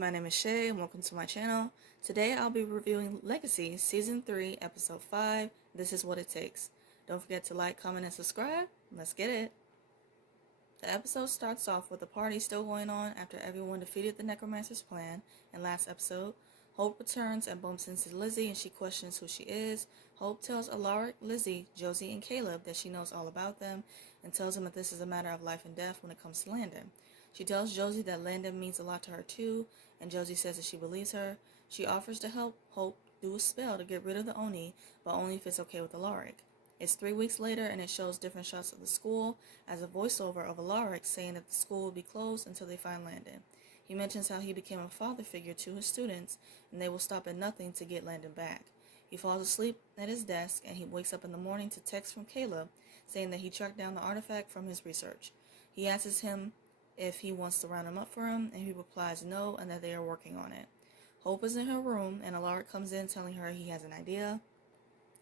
my name is Shay and welcome to my channel. Today I'll be reviewing Legacies Season 3, Episode 5, This Is What It Takes. Don't forget to like, comment, and subscribe. Let's get it. The episode starts off with a party still going on after everyone defeated the Necromancer's plan. In last episode, Hope returns and bumps into Lizzie and she questions who she is. Hope tells Alaric, Lizzie, Josie, and Caleb that she knows all about them and tells them that this is a matter of life and death when it comes to Landon. She tells Josie that Landon means a lot to her too, and Josie says that she believes her. She offers to help Hope do a spell to get rid of the Oni, but only if it's okay with Alaric. It's 3 weeks later and it shows different shots of the school as a voiceover of Alaric saying that the school will be closed until they find Landon. He mentions how he became a father figure to his students and they will stop at nothing to get Landon back. He falls asleep at his desk and he wakes up in the morning to text from Caleb saying that he tracked down the artifact from his research. He asks him if he wants to round him up for him and he replies no and that they are working on it. Hope is in her room and Alaric comes in telling her he has an idea.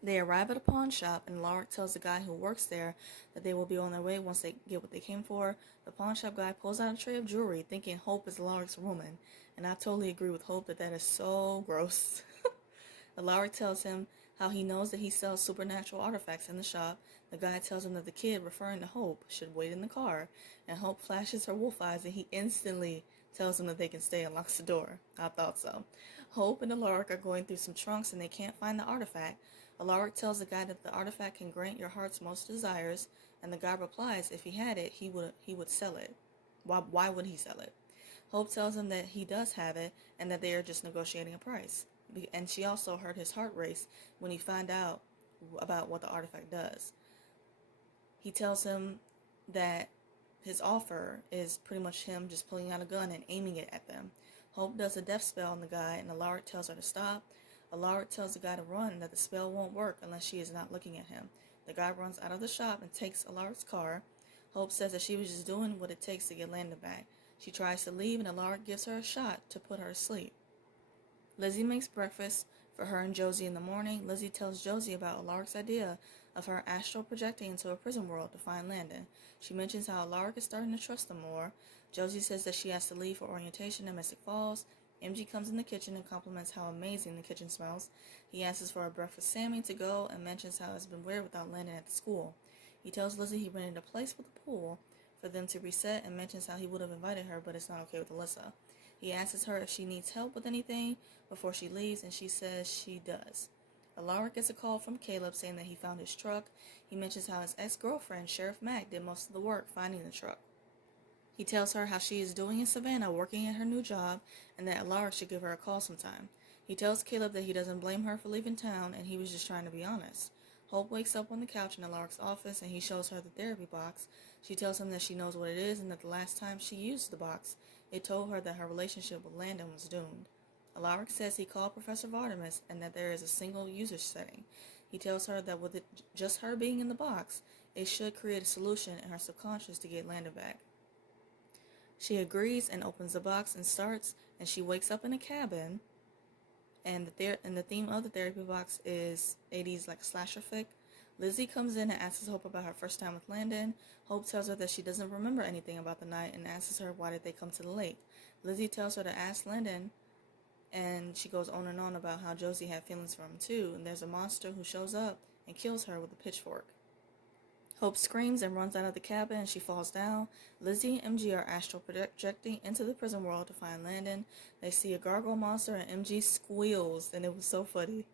They arrive at a pawn shop and Alaric tells the guy who works there that they will be on their way once they get what they came for. The pawn shop guy pulls out a tray of jewelry thinking Hope is Alaric's woman, and I totally agree with Hope that is so gross. Alaric tells him how he knows that he sells supernatural artifacts in the shop. The guy tells him that the kid, referring to Hope, should wait in the car, and Hope flashes her wolf eyes and he instantly tells him that they can stay and locks the door. I thought so. Hope and Alaric are going through some trunks and they can't find the artifact. Alaric tells the guy that the artifact can grant your heart's most desires, and the guy replies if he had it, he would sell it. Why would he sell it? Hope tells him that he does have it and that they are just negotiating a price. And she also heard his heart race when he found out about what the artifact does. He tells him that his offer is pretty much him just pulling out a gun and aiming it at them. Hope does a death spell on the guy and Alaric tells her to stop. Alaric tells the guy to run and that the spell won't work unless she is not looking at him. The guy runs out of the shop and takes Alaric's car. Hope says that she was just doing what it takes to get Landon back. She tries to leave and Alaric gives her a shot to put her to sleep. Lizzie makes breakfast for her and Josie in the morning. Lizzie tells Josie about Alaric's idea of her astral projecting into a prison world to find Landon. She mentions how Alaric is starting to trust them more. Josie says that she has to leave for orientation in Mystic Falls. MG comes in the kitchen and compliments how amazing the kitchen smells. He asks for a breakfast Sammy to go and mentions how it's been weird without Landon at the school. He tells Lizzie he rented a place with a pool for them to reset and mentions how he would have invited her but it's not okay with Alyssa. He asks her if she needs help with anything before she leaves and she says she does. Alaric gets a call from Caleb saying that he found his truck. He mentions how his ex-girlfriend, Sheriff Mack, did most of the work finding the truck. He tells her how she is doing in Savannah working at her new job and that Alaric should give her a call sometime. He tells Caleb that he doesn't blame her for leaving town and he was just trying to be honest. Hope wakes up on the couch in Alaric's office and he shows her the therapy box. She tells him that she knows what it is and that the last time she used the box, it told her that her relationship with Landon was doomed. Alaric says he called Professor Vardamus and that there is a single usage setting. He tells her that with just her being in the box, it should create a solution in her subconscious to get Landon back. She agrees and opens the box and starts, and she wakes up in a cabin, and the theme of the therapy box is 80s like slasher flick. Lizzie comes in and asks Hope about her first time with Landon. Hope tells her that she doesn't remember anything about the night and asks her why did they come to the lake. Lizzie tells her to ask Landon, and she goes on and on about how Josie had feelings for him too, and there's a monster who shows up and kills her with a pitchfork. Hope screams and runs out of the cabin and she falls down. Lizzie and MG are astral projecting into the prison world to find Landon. They see a gargoyle monster and MG squeals and it was so funny.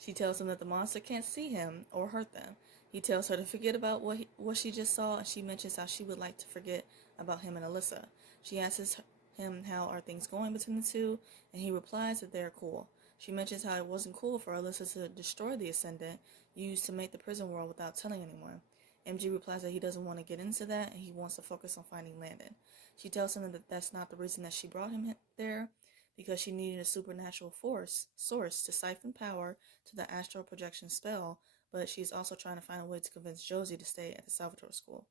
She tells him that the monster can't see him or hurt them. He tells her to forget about what she just saw and she mentions how she would like to forget about him and Alyssa. She asks him how are things going between the two and he replies that they're cool. She mentions how it wasn't cool for Alyssa to destroy the Ascendant used to make the prison world without telling anyone. MG replies that he doesn't want to get into that and he wants to focus on finding Landon. She tells him that that's not the reason that she brought him there, because she needed a supernatural source to siphon power to the astral projection spell, but she's also trying to find a way to convince Josie to stay at the Salvatore School.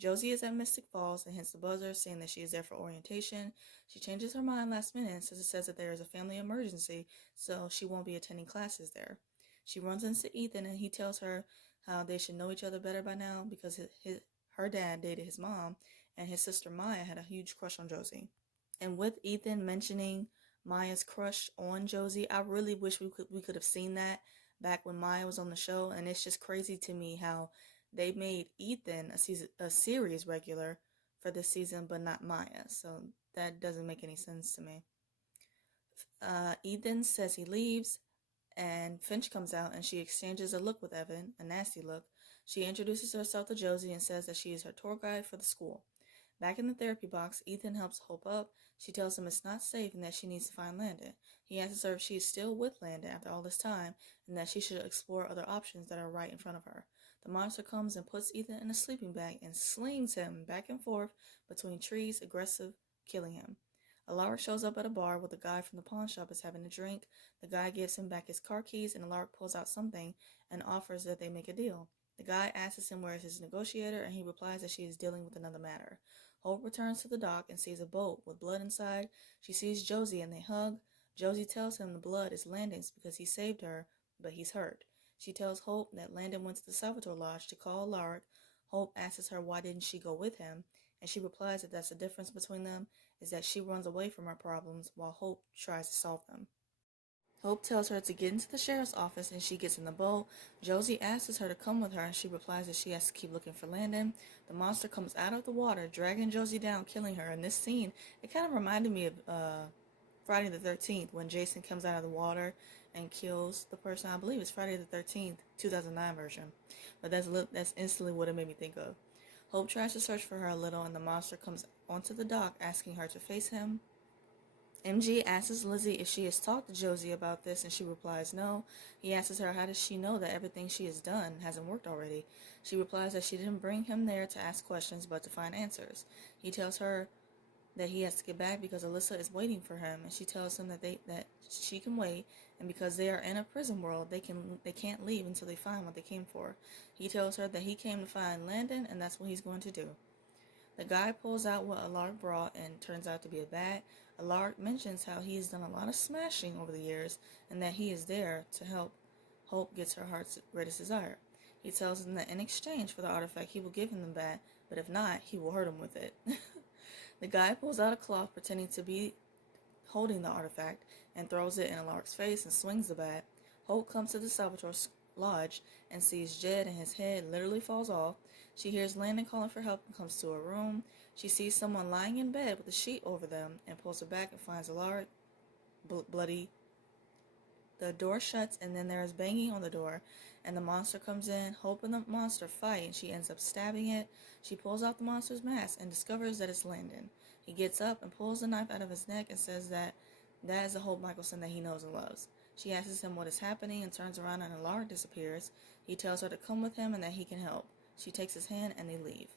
Josie is at Mystic Falls and hits the buzzer, saying that she is there for orientation. She changes her mind last minute since it says that there is a family emergency, so she won't be attending classes there. She runs into Ethan and he tells her how they should know each other better by now because her dad dated his mom and his sister Maya had a huge crush on Josie. And with Ethan mentioning Maya's crush on Josie. I really wish we could have seen that back when Maya was on the show, and it's just crazy to me how they made Ethan a series regular for this season, but not Maya. So that doesn't make any sense to me. Ethan says he leaves, and Finch comes out and she exchanges a look with Evan, a nasty look. She introduces herself to Josie and says that she is her tour guide for the school. Back in the therapy box, Ethan helps Hope up. She tells him it's not safe and that she needs to find Landon. He asks her if she is still with Landon after all this time and that she should explore other options that are right in front of her. The monster comes and puts Ethan in a sleeping bag and slings him back and forth between trees, aggressive, killing him. Alaric shows up at a bar where the guy from the pawn shop is having a drink. The guy gives him back his car keys and Alaric pulls out something and offers that they make a deal. The guy asks him where is his negotiator and he replies that she is dealing with another matter. Hope returns to the dock and sees a boat with blood inside. She sees Josie and they hug. Josie tells him the blood is Landon's because he saved her, but he's hurt. She tells Hope that Landon went to the Salvatore Lodge to call Alaric. Hope asks her why didn't she go with him, and she replies that that's the difference between them, is that she runs away from her problems while Hope tries to solve them. Hope tells her to get into the sheriff's office and she gets in the boat. Josie asks her to come with her and she replies that she has to keep looking for Landon. The monster comes out of the water, dragging Josie down, killing her. In this scene, it kind of reminded me of Friday the 13th when Jason comes out of the water and kills the person. I believe it's Friday the 13th, 2009 version. But that's instantly what it made me think of. Hope tries to search for her a little and the monster comes onto the dock asking her to face him. MG asks Lizzie if she has talked to Josie about this and she replies no. He asks her how does she know that everything she has done hasn't worked already. She replies that she didn't bring him there to ask questions but to find answers. He tells her that he has to get back because Alyssa is waiting for him and she tells him that she can wait and because they are in a prison world they can't leave until they find what they came for. He tells her that he came to find Landon and that's what he's going to do. The guy pulls out what Alaric brought and turns out to be a bat. Alaric mentions how he has done a lot of smashing over the years and that he is there to help Hope gets her heart's greatest desire. He tells him that in exchange for the artifact he will give him the bat, but if not, he will hurt him with it. The guy pulls out a cloth pretending to be holding the artifact and throws it in Alaric's face and swings the bat. Hope comes to the Salvatore Lodge and sees Jed and his head literally falls off. She hears Landon calling for help and comes to her room. She sees someone lying in bed with a sheet over them and pulls her back and finds Alaric bloody. The door shuts and then there is banging on the door and the monster comes in. Hope and the monster fight and she ends up stabbing it. She pulls out the monster's mask and discovers that it's Landon. He gets up and pulls the knife out of his neck and says that is the Hope Michelson that he knows and loves. She asks him what is happening and turns around and Alaric disappears. He tells her to come with him and that he can help. She takes his hand and they leave.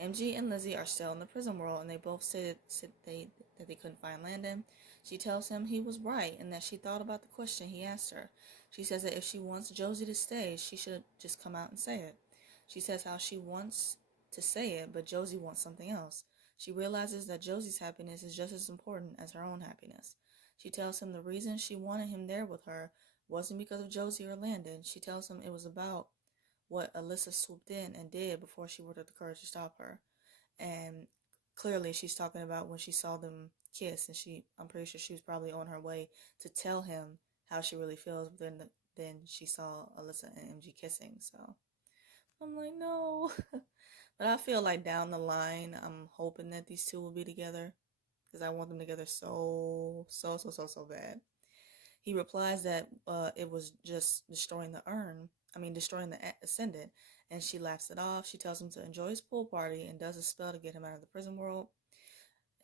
MG and Lizzie are still in the prison world and they both say that they couldn't find Landon. She tells him he was right and that she thought about the question he asked her. She says that if she wants Josie to stay, she should just come out and say it. She says how she wants to say it, but Josie wants something else. She realizes that Josie's happiness is just as important as her own happiness. She tells him the reason she wanted him there with her wasn't because of Josie or Landon. She tells him it was about what Alyssa swooped in and did before she worked up the courage to stop her. And clearly she's talking about when she saw them kiss, and I'm pretty sure she was probably on her way to tell him how she really feels, but then she saw Alyssa and MG kissing, so I'm like, no. But I feel like down the line, I'm hoping that these two will be together, because I want them together so bad. He replies that it was just destroying the Ascendant, and she laughs it off. She tells him to enjoy his pool party and does a spell to get him out of the prison world.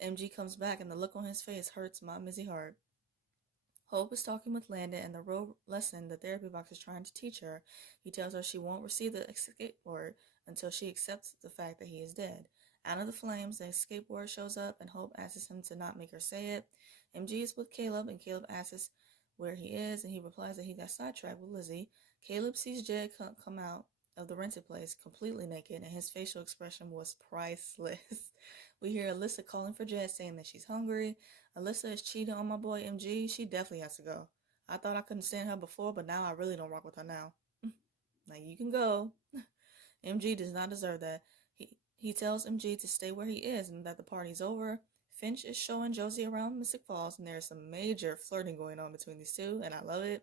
MG comes back and the look on his face hurts my mizzy heart. Hope is talking with Landon and the real lesson the therapy box is trying to teach her. He tells her she won't receive the escape word until she accepts the fact that he is dead. Out of the flames, the escape word shows up and Hope asks him to not make her say it. MG is with Caleb and Caleb asks where he is and he replies that he got sidetracked with Lizzie. Caleb sees Jed come out of the rented place completely naked and his facial expression was priceless. We hear Alyssa calling for Jed saying that she's hungry. Alyssa is cheating on my boy MG. She definitely has to go. I thought I couldn't stand her before, but now I really don't rock with her now. Now you can go. MG does not deserve that. He tells MG to stay where he is and that the party's over. Finch is showing Josie around Mystic Falls, and there's some major flirting going on between these two, and I love it.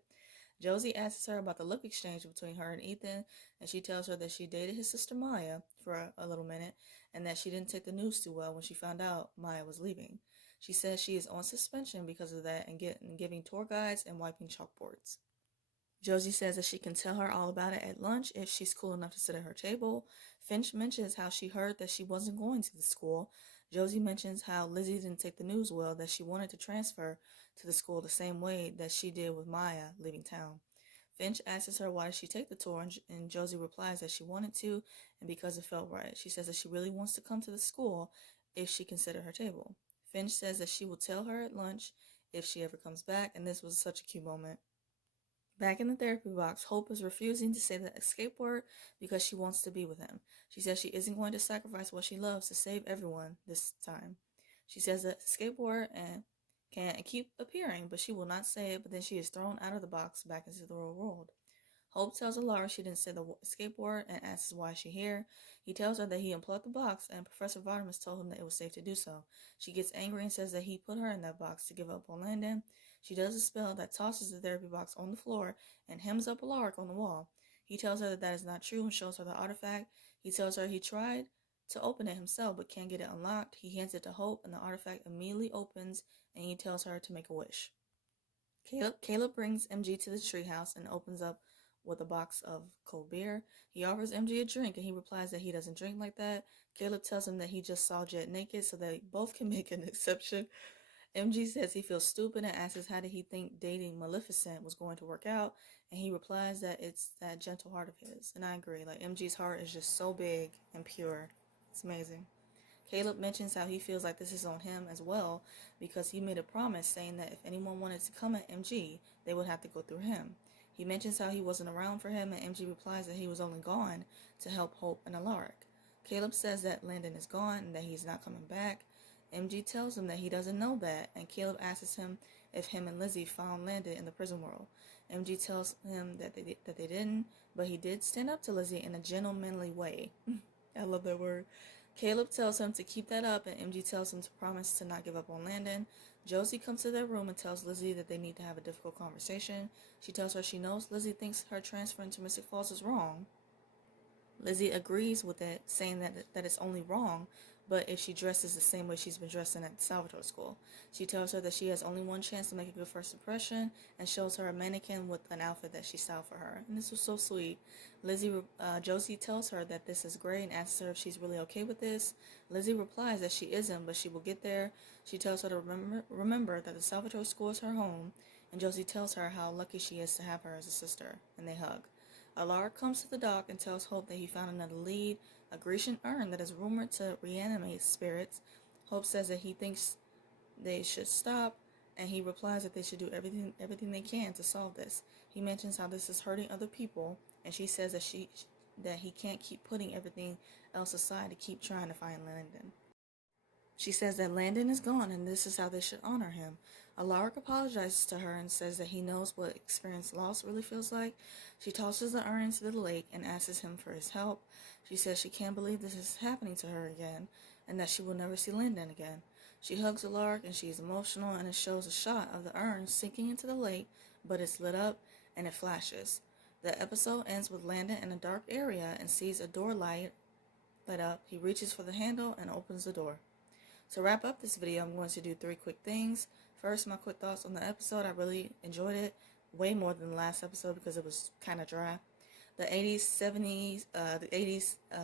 Josie asks her about the look exchange between her and Ethan, and she tells her that she dated his sister Maya for a little minute, and that she didn't take the news too well when she found out Maya was leaving. She says she is on suspension because of that and giving tour guides and wiping chalkboards. Josie says that she can tell her all about it at lunch if she's cool enough to sit at her table. Finch mentions how she heard that she wasn't going to the school. Josie mentions how Lizzie didn't take the news well, that she wanted to transfer to the school the same way that she did with Maya leaving town. Finch asks her why did she take the tour, and Josie replies that she wanted to and because it felt right. She says that she really wants to come to the school if she can sit at her table. Finch says that she will tell her at lunch if she ever comes back, and this was such a cute moment. Back in the therapy box, Hope is refusing to say the escape word because she wants to be with him. She says she isn't going to sacrifice what she loves to save everyone this time. She says the escape word and can keep appearing, but she will not say it, but then she is thrown out of the box back into the real world. Hope tells Alara she didn't say the escape word and asks why she's here. He tells her that he unplugged the box and Professor Vardamus told him that it was safe to do so. She gets angry and says that he put her in that box to give up on Landon. She does a spell that tosses the therapy box on the floor and hems up Alaric on the wall. He tells her that is not true and shows her the artifact. He tells her he tried to open it himself but can't get it unlocked. He hands it to Hope and the artifact immediately opens and he tells her to make a wish. Caleb brings MG to the treehouse and opens up with a box of cold beer. He offers MG a drink and he replies that he doesn't drink like that. Caleb tells him that he just saw Jet naked so they both can make an exception. MG says he feels stupid and asks how did he think dating Maleficent was going to work out, and he replies that it's that gentle heart of his. And I agree, like MG's heart is just so big and pure. It's amazing. Caleb mentions how he feels like this is on him as well because he made a promise saying that if anyone wanted to come at MG, they would have to go through him. He mentions how he wasn't around for him, and MG replies that he was only gone to help Hope and Alaric. Caleb says that Landon is gone and that he's not coming back. MG tells him that he doesn't know that, and Caleb asks him if him and Lizzie found Landon in the prison world. MG tells him that they didn't, but he did stand up to Lizzie in a gentlemanly way. I love that word. Caleb tells him to keep that up, and MG tells him to promise to not give up on Landon. Josie comes to their room and tells Lizzie that they need to have a difficult conversation. She tells her she knows Lizzie thinks her transfer into Mystic Falls is wrong. Lizzie agrees with it, saying that it's only wrong, but if she dresses the same way she's been dressing at Salvatore School. She tells her that she has only one chance to make a good first impression and shows her a mannequin with an outfit that she styled for her. And this was so sweet. Josie tells her that this is great and asks her if she's really okay with this. Lizzie replies that she isn't, but she will get there. She tells her to remember that the Salvatore School is her home, and Josie tells her how lucky she is to have her as a sister, and they hug. Alaric comes to the dock and tells Hope that he found another lead, a Grecian urn that is rumored to reanimate spirits. Hope says that he thinks they should stop, and he replies that they should do everything they can to solve this. He mentions how this is hurting other people, and she says that he can't keep putting everything else aside to keep trying to find Landon. She says that Landon is gone and this is how they should honor him. Alaric apologizes to her and says that he knows what experienced loss really feels like. She tosses the urn into the lake and asks him for his help. She says she can't believe this is happening to her again and that she will never see Landon again. She hugs Alaric and she is emotional, and it shows a shot of the urn sinking into the lake, but it's lit up and it flashes. The episode ends with Landon in a dark area and sees a door light up. He reaches for the handle and opens the door. To wrap up this video, I'm going to do 3 quick things. First, my quick thoughts on the episode. I really enjoyed it way more than the last episode because it was kind of dry. The 80s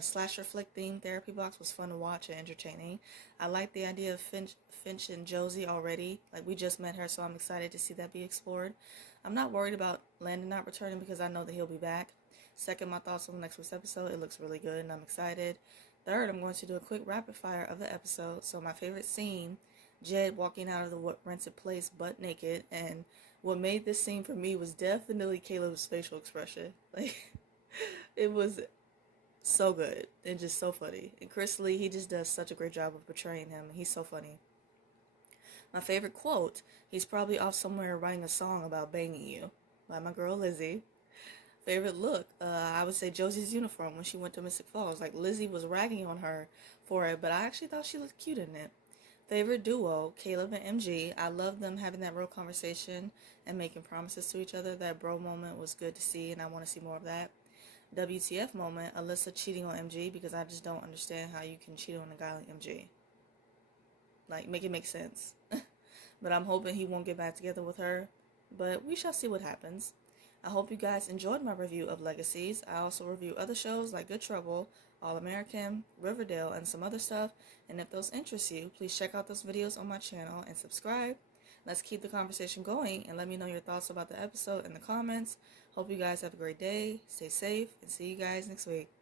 slasher flick themed therapy box was fun to watch and entertaining. I like the idea of Finch and Josie already. Like, we just met her, so I'm excited to see that be explored. I'm not worried about Landon not returning because I know that he'll be back. Second, my thoughts on the next week's episode. It looks really good and I'm excited. Third, I'm going to do a quick rapid fire of the episode. So my favorite scene, Jed walking out of the rented place butt naked, and what made this scene for me was definitely Caleb's facial expression. Like, it was so good and just so funny. And Chris Lee, he just does such a great job of portraying him. He's so funny. My favorite quote, he's probably off somewhere writing a song about banging you, by my girl Lizzie. Favorite look, I would say Josie's uniform when she went to Mystic Falls. Like, Lizzie was ragging on her for it, but I actually thought she looked cute in it. Favorite duo, Caleb and MG. I love them having that real conversation and making promises to each other. That bro moment was good to see, and I want to see more of that. WTF moment, Alyssa cheating on MG, because I just don't understand how you can cheat on a guy like MG. Like, make it make sense. But I'm hoping he won't get back together with her. But we shall see what happens. I hope you guys enjoyed my review of Legacies. I also review other shows like Good Trouble, All American, Riverdale, and some other stuff. And if those interest you, please check out those videos on my channel and subscribe. Let's keep the conversation going and let me know your thoughts about the episode in the comments. Hope you guys have a great day, stay safe, and see you guys next week.